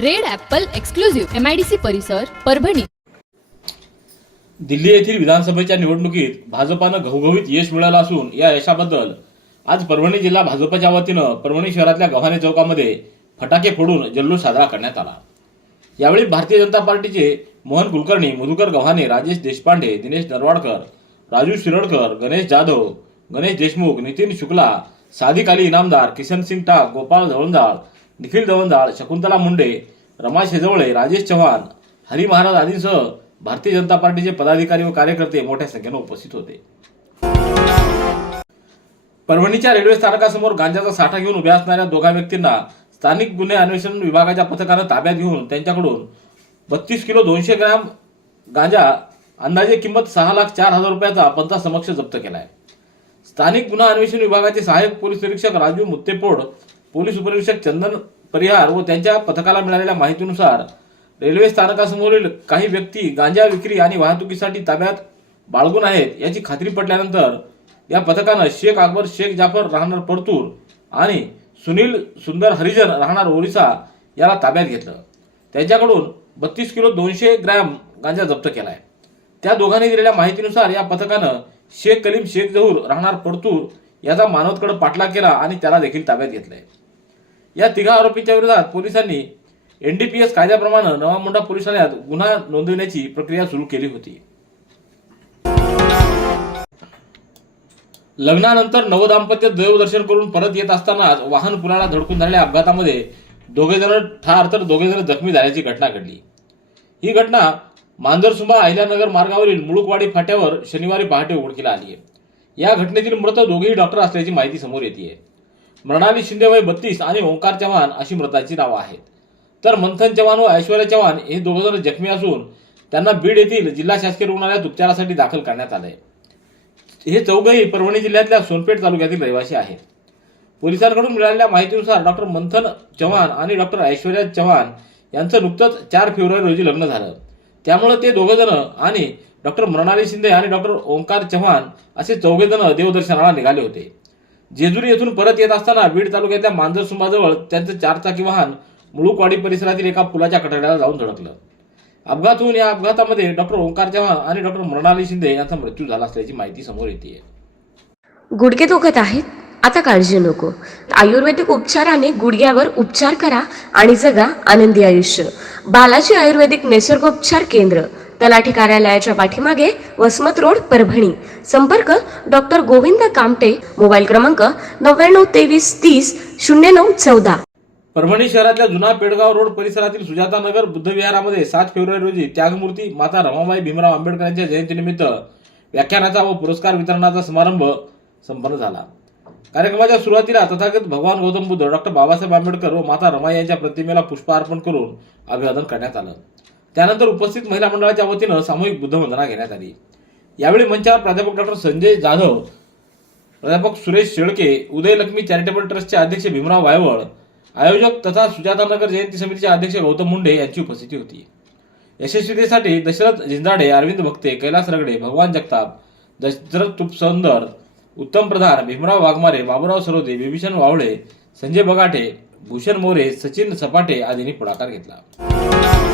Red Apple exclusive MIDC परिसर परभणी. दिल्ली येथील विधानसभेच्या निवडणुकीत भाजपानं घवघवीत यश मिळालं असून या यशाबद्दल आज परभणी जिल्हा भाजपच्या वतीनं परभणी शहरातल्या गव्हाणे चौकामध्ये फटाके फोडून जल्लोष साजरा करण्यात आला. यावेळी भारतीय जनता पार्टीचे मोहन कुलकर्णी मधुकर गव्हाणे राजेश देशपांडे दिनेश नरवाडकर राजू शिरडकर गणेश जाधव गणेश देशमुख नितीन शुक्ला सादिक अली इनामदार किशन सिंग टाक गोपाळ धवंदाळ निखिल दवंदाळ शकुंतला मुंडे रमा शेजवळे राजेश चव्हाण हरी महाराज आदींसह भारतीय जनता पार्टीचे पदाधिकारी व कार्यकर्ते मोठ्या संख्येनं उपस्थित होते. परभणीच्या रेल्वे स्थानकासमोर गांजाचा साठा घेऊन उभ्या असणाऱ्या दोघा व्यक्तींना स्थानिक गुन्हे अन्वेषण विभागाच्या पथकानं ताब्यात घेऊन त्यांच्याकडून बत्तीस किलो दोनशे ग्रॅम गांजा अंदाजे किंमत सहा लाख चार हजार रुपयाचा पंचा समक्ष जप्त केला आहे स्थानिक गुन्हा अन्वेषण विभागाचे सहाय्यक पोलीस निरीक्षक राजू मुत्तेपोड पोलीस उपनिरीक्षक चंदन परिहार व त्यांच्या पथकाला मिळालेल्या माहितीनुसार रेल्वे स्थानकासमोरील काही व्यक्ती गांजा विक्री आणि वाहतुकीसाठी ताब्यात बाळगून आहेत याची खात्री पटल्यानंतर या पथकानं शेख अकबर शेख जाफर राहणार परतूर आणि सुनील सुंदर हरिजन राहणार ओरिसा याला ताब्यात घेतलं. त्यांच्याकडून बत्तीस किलो दोनशे ग्रॅम गांजा जप्त केला आहे त्या दोघांनी दिलेल्या माहितीनुसार या पथकानं शेख कलीम शेख जहूर राहणार परतूर याचा मानवतकडे पाठलाग केला आणि त्याला देखील ताब्यात घेतलं आहे या तिघा आरोपींच्या विरोधात पोलिसांनी एनडीपीएस कायद्याप्रमाणे नवा मुंडा पोलीस ठाण्यात गुन्हा नोंदवण्याची प्रक्रिया सुरू केली होती. लग्नानंतर नवदाम्पत्य देवदर्शन करून परत येत असतानाच वाहन पुलाला धडकून झालेल्या अपघातामध्ये दोघे जण ठार तर दोघे जण जखमी झाल्याची घटना घडली. ही घटना मांजरसुंबा अहिल्यानगर मार्गावरील मुळुकवाडी फाट्यावर शनिवारी पहाटे उघडकीला आली आहे. या घटनेतील मृत दोघेही डॉक्टर असल्याची माहिती समोर येते मृणाली शिंदे वय बत्तीस आणि ओंकार चव्हाण अशी मृताची नावं आहेत. तर मंथन चव्हाण व ऐश्वर्या चव्हाण हे दोघं जखमी असून त्यांना बीड येथील जिल्हा शासकीय रुग्णालयात उपचारासाठी दाखल करण्यात आले हे चौघही परभणी जिल्ह्यातल्या सोनपेठ तालुक्यातील रहिवासी आहेत. पोलिसांकडून मिळालेल्या माहितीनुसार डॉक्टर मंथन चव्हाण आणि डॉक्टर ऐश्वर्या चव्हाण यांचं नुकतंच चार फेब्रुवारी रोजी लग्न झालं. त्यामुळे ते दोघंजण आणि डॉक्टर मृणाली शिंदे आणि डॉक्टर ओंकार चव्हाण असे चौघेजण देवदर्शनाला निघाले होते. जेजुरी येथून परत येत असताना बीड तालुक्यातल्या मांजरसुंबाजवळ त्यांचं चारचाकी वाहन मुळुकवाडी परिसरातील एका पुलाच्या कठड्याला जाऊन धडकलं. अपघात होऊन या अपघातामध्ये डॉक्टर ओंकार चव्हाण आणि डॉक्टर मृणाली शिंदे यांचा मृत्यू झाला असल्याची माहिती समोर येते गुडघे दुखत आहेत? आता काळजी नको. आयुर्वेदिक उपचाराने गुडघ्यावर उपचार करा आणि जगा आनंदी आयुष्य. बालाजी आयुर्वेदिक निसर्गोपचार केंद्र. तलाठी कार्यालयाच्या पाठीमागे वसमत रोड परभणी. संपर्क डॉक्टर गोविंद कामटे मोबाईल क्रमांक नव्याण्णव तेवीस तीस शून्य नऊ चौदा. परभणी शहरातल्या जुना पेडगाव रोड परिसरातील सुजाता नगर बुद्धविहारामध्ये सात फेब्रुवारी रोजी त्यागमूर्ती माता रमाबाई भीमराव आंबेडकर यांच्या जयंतीनिमित्त व्याख्यानाचा व पुरस्कार वितरणाचा समारंभ संपन्न झाला. कार्यक्रमाच्या सुरुवातीला तथागत भगवान गौतम बुद्ध डॉक्टर बाबासाहेब आंबेडकर व माता रमाई यांच्या प्रतिमेला पुष्प अर्पण करून अभिवादन करण्यात आलं. त्यानंतर उपस्थित महिला मंडळाच्या वतीनं सामूहिक बुद्धवंदना घेण्यात आली. यावेळी मंचावर प्राध्यापक डॉक्टर संजय जाधव प्राध्यापक सुरेश शेळके उदय लक्ष्मी चॅरिटेबल ट्रस्टचे अध्यक्ष भीमराव वायवळ आयोजक तथा सुजातानगर जयंती समितीचे अध्यक्ष गौतम मुंडे यांची उपस्थिती होती. यशस्वीतेसाठी दशरथ झिंजाडे अरविंद भक्ते कैलास रगडे भगवान जगताप दशरथ तुपसंदर उत्तम प्रधान भीमराव वाघमारे बाबुराव सरोदे विभीषण वावळे संजय बगाटे भूषण मोरे सचिन सपाटे आदींनी पुढाकार घेतला.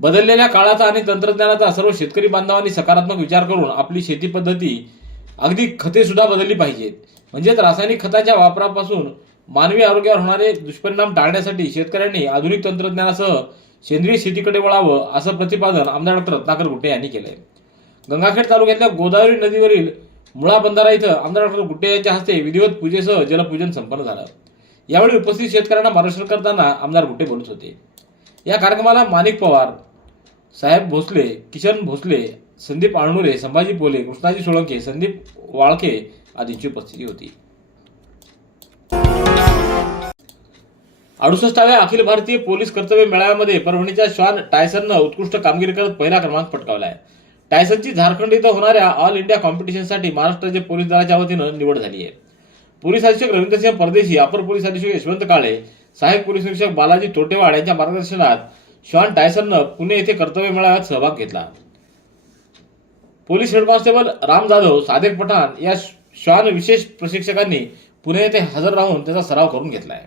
बदललेल्या काळाचा आणि तंत्रज्ञानाचा सर्व शेतकरी बांधवांनी सकारात्मक विचार करून आपली शेती पद्धती अगदी खते सुद्धा बदलली पाहिजेत. म्हणजेच रासायनिक खताच्या वापरापासून मानवी आरोग्यावर होणारे दुष्परिणाम टाळण्यासाठी शेतकऱ्यांनी आधुनिक तंत्रज्ञानासह सेंद्रिय शेतीकडे वळावं असं प्रतिपादन आमदार डॉक्टर रत्नाकर गुट्टे यांनी केलंय. गंगाखेड तालुक्यातल्या गोदावरी नदीवरील मुळा बंधारा इथं आमदार डॉक्टर गुट्टे यांच्या हस्ते विधिवत पूजेसह जलपूजन संपन्न झालं. यावेळी उपस्थित शेतकऱ्यांना मार्गदर्शन करताना आमदार गुट्टे बोलत होते. या कार्यक्रमाला माणिक पवार साहेब भोसले किशन भोसले संदीप आळमुरे संभाजी पोले कृष्णाजी सोळंके संदीप वाळके आदींची उपस्थिती होती. अडुसष्टाव्या अखिल भारतीय पोलीस कर्तव्य मेळाव्यामध्ये परभणीच्या श्वान टायसननं उत्कृष्ट कामगिरी करत पहिला क्रमांक पटकावला आहे टायसनची झारखंड इथं होणाऱ्या ऑल इंडिया कॉम्पिटिशनसाठी महाराष्ट्राचे पोलीस दलाच्या वतीनं निवड झाली आहे पोलीस अधीक्षक रवींद्रसिंह परदेशी अपर पोलीस अधीक्षक यशवंत काळे सहाय्यक पोलीस निरीक्षक बालाजी तोटेवाड यांच्या मार्गदर्शनात श्वान टायसननं पुणे येथे कर्तव्य मेळाव्यात सहभाग घेतला. Police head constable Ram Jadhav Sadek Pathan या श्वान विशेष प्रशिक्षकांनी पुणे येथे हजर राहून त्याचा सराव करून घेतलाय.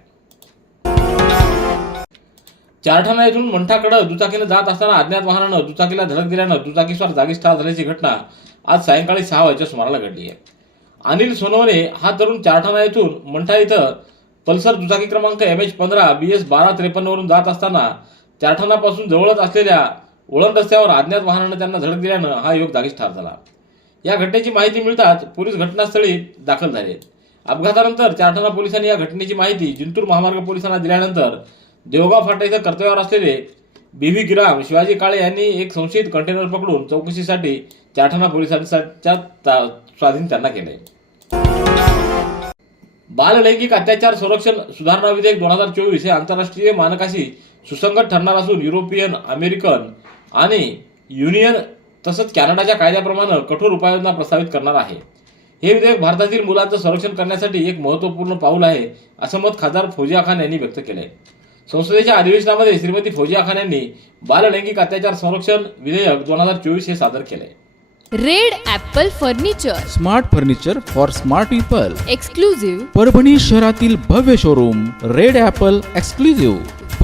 चारठाणा येथून मंठाकडे दुचाकीनं जात असताना अज्ञात वाहनानं दुचाकीला धडक दिल्यानं दुचाकीस्वार जागीच ठार झाल्याची घटना आज सायंकाळी सहा वाजेच्या सुमाराला घडली आहे. अनिल सोनवणे हा तरुण चारठाणा येथून मंठा इथं पल्सर दुचाकी क्रमांक एम एच पंधरा बी एस बारा त्रेपन्न वरून जात असताना चारठाणापासून जवळच असलेल्या वळण रस्त्यावर अज्ञात वाहनानं त्यांना धडक दिल्यानं हा युवक जागीच ठार झाला. या घटनेची माहिती मिळताच पोलीस घटनास्थळी दाखल झाले. अपघातानंतर चारठाणा पोलिसांनी या घटनेची माहिती जिंतूर महामार्ग पोलिसांना दिल्यानंतर देवगाव फाटा इथं कर्तव्यावर असलेले बी व्ही गिराम शिवाजी काळे यांनी एक संशयित कंटेनर पकडून चौकशीसाठी चारठाणा पोलिसांच्या स्वाधीन त्यांना केले बाल लैंगिक अत्याचार संरक्षण सुधारणा विधेयक दोन हजार चोवीस हे आंतरराष्ट्रीय मानकाशी सुसंगत ठरणार असून युरोपियन अमेरिकन आणि युनियन तसंच कॅनडाच्या कायद्याप्रमाणे कठोर उपाययोजना प्रस्तावित करणार आहे. हे विधेयक भारतातील मुलांचं संरक्षण करण्यासाठी एक महत्त्वपूर्ण पाऊल आहे असं मत खासदार फौजिया खान यांनी व्यक्त केलंय. संसदेच्या अधिवेशनामध्ये श्रीमती फौजिया खान यांनी बाल लैंगिक अत्याचार संरक्षण विधेयक दोन हजार चोवीस हे सादर केलंय. Red apple furniture. Smart furniture for smart people. Exclusive Parbhani शहरातील भव्य शोरूम रेड ॲपल एक्सक्लुझिव्ह.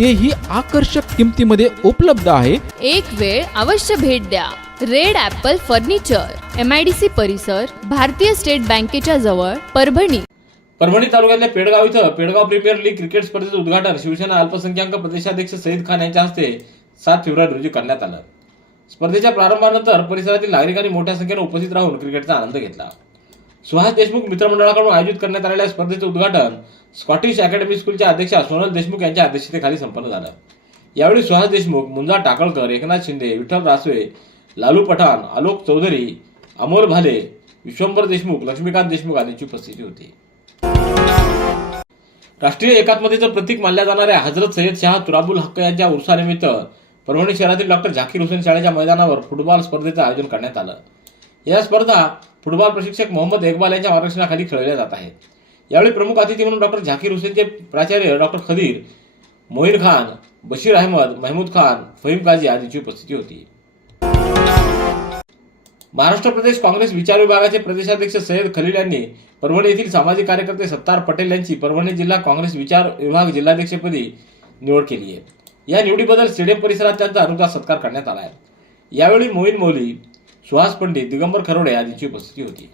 तेही आकर्षक किमतीमध्ये उपलब्ध आहे. एक वेळ अवश्य भेट द्या. Red Apple furniture M I D C परिसर भारतीय स्टेट बँकेच्या जवळ परभणी. परभणी तालुक्यातल्या पेडगाव इथं पेडगाव प्रीमियर लीग क्रिकेट स्पर्धेचं उद्घाटन शिवसेना अल्पसंख्याक प्रदेशाध्यक्ष सईद खान यांच्या हस्ते सात फेब्रुवारी रोजी करण्यात आलं. स्पर्धेच्या प्रारंभानंतर परिसरातील नागरिकांनी मोठ्या संख्येने उपस्थित राहून क्रिकेटचा आनंद घेतला. सुहास देशमुख मित्रमंडळाकडून आयोजित करण्यात आलेल्या स्पर्धेचं उद्घाटन स्कॉटिश अकॅडमी स्कूलच्या अध्यक्षा सोनल देशमुख यांच्या अध्यक्षतेखाली संपन्न झालं. यावेळी सुहास देशमुख मुंजा टाकळकर एकनाथ शिंदे विठ्ठल रासवे लालू पठाण आलोक चौधरी अमोल भाले विश्वंभर देशमुख लक्ष्मीकांत देशमुख आदींची उपस्थिती होती. राष्ट्रीय एकात्मतेचं प्रतीक मानल्या जाणाऱ्या हजरत सय्यद शाह तुराबुल हक्क यांच्या उर्सानिमित्त परभणी शहरातील डॉक्टर झाकीर हुसेन शाळेच्या मैदानावर फुटबॉल स्पर्धेचं आयोजन करण्यात आलं. या स्पर्धा फुटबॉल प्रशिक्षक मोहम्मद इक्बाल यांच्या मार्गदर्शनाखाली खेळवल्या जात आहेत. यावेळी प्रमुख अतिथी म्हणून डॉक्टर झाकीर हुसेनचे प्राचार्य डॉक्टर खदीर मोहीर खान बशीर अहमद महमूद खान फहीम काझी आदींची उपस्थिती होती. महाराष्ट्र प्रदेश काँग्रेस विचार विभागाचे प्रदेशाध्यक्ष सय्यद खलील यांनी परभणी येथील सामाजिक कार्यकर्ते सत्तार पटेल यांची परभणी जिल्हा काँग्रेस विचार विभाग जिल्हाध्यक्षपदी निवड केली आहे. या निवडीबद्दल स्टेडियम परिसरात त्यांचा अनुदान सत्कार करण्यात आला आहे. यावेळी मोईन मौली सुहास पंडित दिगंबर खरोडे आदींची उपस्थिती होती.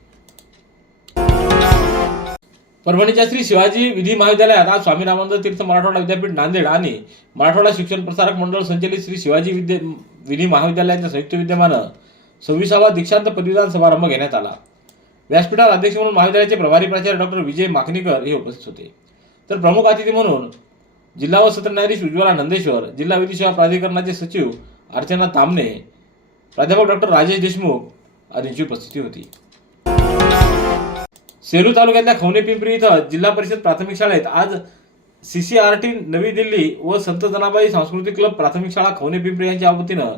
परभणीच्या श्री शिवाजी विधी महाविद्यालयात आज स्वामी रामानंद तीर्थ मराठवाडा विद्यापीठ नांदेड आणि मराठवाडा शिक्षण प्रसारक मंडळ संचलित श्री शिवाजी विद्या विधी महाविद्यालयाच्या संयुक्त विद्यमानं सव्वीसावा दीक्षांत पदवीदान समारंभ घेण्यात आला. व्यासपीठात अध्यक्ष म्हणून महाविद्यालयाचे प्रभारी प्राचार्य डॉक्टर विजय माखणीकर हे उपस्थित होते. तर प्रमुख अतिथी म्हणून जिल्हा व सत्र न्यायाधीश उज्ज्वला नंदेश्वर जिल्हा विधी सेवा प्राधिकरणाचे सचिव अर्चना तामणे प्राध्यापक डॉक्टर राजेश देशमुख आदींची उपस्थिती होती. सेलू तालुक्यातल्या खवणे पिंपरी इथं जिल्हा परिषद प्राथमिक शाळेत आज सीसीआरटी नवी दिल्ली व संत जनाबाई सांस्कृतिक क्लब प्राथमिक शाळा खवणे पिंपरी यांच्या वतीनं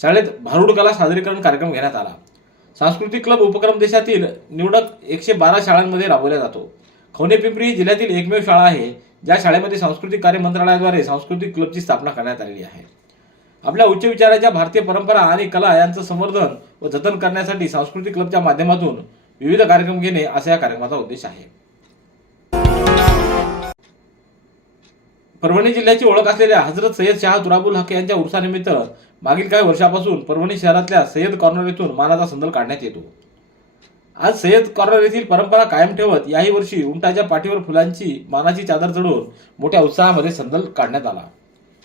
शाळेत भारुड कला सादरीकरण कार्यक्रम घेण्यात आला. सांस्कृतिक क्लब उपक्रम देशातील निवडक एकशे बारा शाळांमध्ये राबवला जातो. खवणे पिंपरी ही जिल्ह्यातील एकमेव शाळा आहे ज्या शाळेमध्ये सांस्कृतिक कार्य मंत्रालयाद्वारे सांस्कृतिक क्लबची स्थापना करण्यात आलेली आहे. आपल्या उच्च विचाराच्या भारतीय परंपरा आणि कला यांचं संवर्धन व जतन करण्यासाठी सांस्कृतिक क्लबच्या माध्यमातून विविध कार्यक्रम घेणे असा या कार्यक्रमाचा उद्देश आहे. परभणी जिल्ह्याची ओळख असलेल्या हजरत सय्यद शाह तुराबुल हक यांच्या उर्सानिमित्त मागील काही वर्षापासून परभणी शहरातल्या सय्यद कॉर्नर येथून मानाचा संदल काढण्यात येतो. आज सय्यद कॉर्नर येथील परंपरा कायम ठेवत याही वर्षी उंटाच्या पाठीवर फुलांची मानाची चादर चढवून मोठ्या उत्साहामध्ये संदल काढण्यात आला.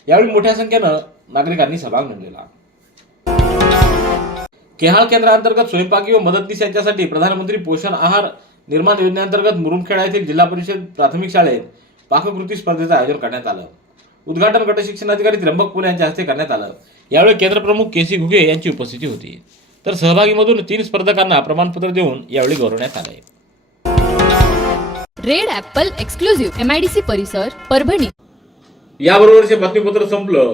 यावेळी मोठ्या संख्येनं नागरिकांनी सहभाग नोंदवला केहाळ केंद्रांतर्गत स्वयंपाकी व मदतनीस यांच्यासाठी प्रधानमंत्री पोषण आहार निर्माण योजनेअंतर्गत मुरुमखेडा येथील जिल्हा परिषद प्राथमिक शाळेत पाककृती स्पर्धेचं आयोजन करण्यात आलं. उद्घाटन गट शिक्षणाधिकारी त्र्यंबक फुले यांच्या हस्ते करण्यात आलं. यावेळी केंद्रप्रमुख के सी घुगे यांची उपस्थिती होती. तर सहभागीमधून तीन स्पर्धकांना प्रमाणपत्र देऊन यावेळी गौरवण्यात आले. Red Apple exclusive M I D C परिसर परभणी. याबरोबरचे बातमीपत्र संपलं.